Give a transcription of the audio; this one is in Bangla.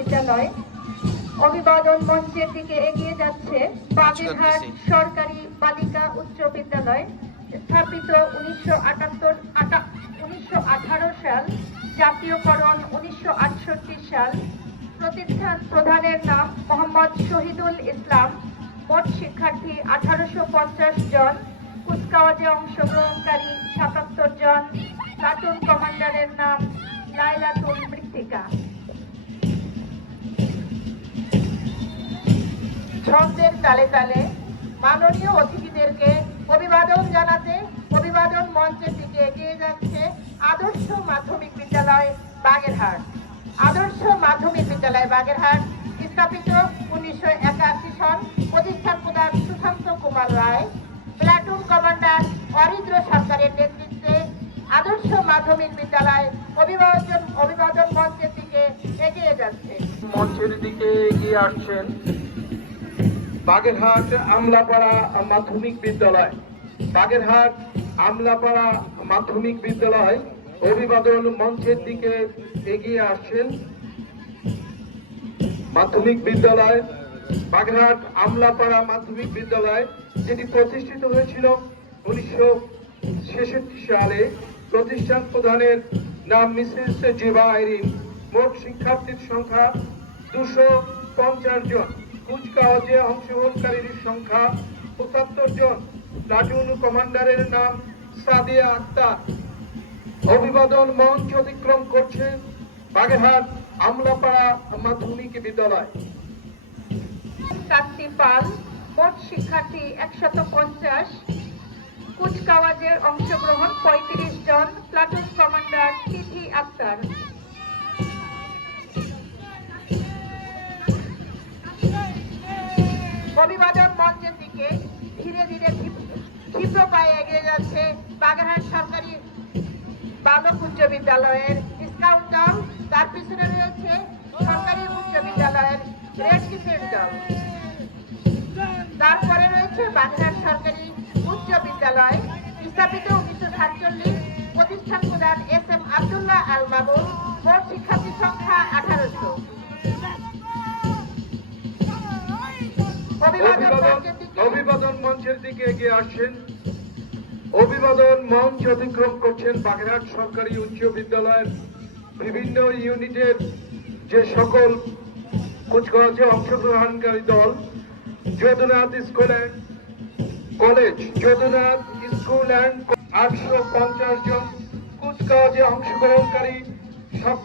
বিদ্যালয়। অভিবাদন মঞ্চের দিকে এগিয়ে যাচ্ছে বাগেরহাট সরকারি বালিকা উচ্চ বিদ্যালয়, স্থাপিত 1918 সাল, জাতীয়করণ 1968 সাল। প্রতিষ্ঠান প্রধানের নাম মোহাম্মদ শহীদুল ইসলাম। মোট শিক্ষার্থী 1850 জন। কুচকাওয়াজে অংশগ্রহণকারী 77 জন। প্লাটুন কমান্ডারের নাম লাইলাতুল মৃত্তিকা। ছন্দের তালে তালে মাননীয় অতিথিদেরকে অভিবাদন জানাতে অভিবাদন মঞ্চের দিকে এগিয়ে যাচ্ছে আদর্শ মাধ্যমিক বিদ্যালয় বাগেরহাট। আদর্শ মাধ্যমিক বিদ্যালয় বাগেরহাট স্থাপিত 1981 সন। প্রতিষ্ঠান প্রধান সুশান্ত কুমার রায়। প্লাটুন কমান্ডার অরিন্দ্র সরকারের নেতৃত্বে আদর্শ মাধ্যমিক বিদ্যালয় অভিবাদন মঞ্চের দিকে এগিয়ে যাচ্ছে। মঞ্চের দিকে এগিয়ে আসছেন বাগেরহাট আমলাপাড়া মাধ্যমিক বিদ্যালয়। বাগেরহাট আমলাপাড়া মাধ্যমিক বিদ্যালয় অভিবাদন মঞ্চের দিকে এগিয়ে আসছেন। মাধ্যমিক বিদ্যালয় বাগেরহাট আমলাপাড়া মাধ্যমিক বিদ্যালয়, যেটি প্রতিষ্ঠিত হয়েছিল 1966 সালে। প্রতিষ্ঠান প্রধানের নাম মিসেস জিবা আইরিন। মোট শিক্ষার্থীর সংখ্যা 250 জন। কুচকাওয়াজে অংশগ্রহণকারীর সংখ্যা 75 জন। প্লাটুন কমান্ডারের নাম সাদিয়া আক্তার। অভিবাদন মঞ্চ অতিক্রম করছে বাগেরহাট আমলাপাড়া মাধ্যমিক বিদ্যালয়। কান্তি পাল। মোট শিক্ষার্থী 150। কুচকাওয়াজের অংশগ্রহণ 35 জন। প্লাটুন কমান্ডার তিথি আক্তার। অভিবাদন মঞ্চের দিকে ধীরে ধীরে ক্ষিপ্র পায়ে এগিয়ে যাচ্ছে বাগেরহাট সরকারি বালক উচ্চ বিদ্যালয়ের স্কাউট দল। তার পিছনে রয়েছে সরকারি উচ্চ বিদ্যালয়ের রেড ক্রিসেন্ট দল। তারপরে রয়েছে বাগেরহাট সরকারি উচ্চ বিদ্যালয়, স্থাপিত 1947। প্রতিষ্ঠান প্রধান SM আব্দুল্লাহ আল মামুন। মোট শিক্ষার্থী সংখ্যা 1800। অভিবাদন মঞ্চের দিকে এগিয়ে আসছেন। অভিবাদন মঞ্চ অতিক্রম করছেন বাগেরহাট সরকারি উচ্চ বিদ্যালয়ের বিভিন্ন ইউনিটের যে সকল কুচকাওয়াজে অংশগ্রহণকারী দল। Jadunath school and college, Jadunath school and 850 জন। কুচকাওয়াজে অংশগ্রহণকারী সব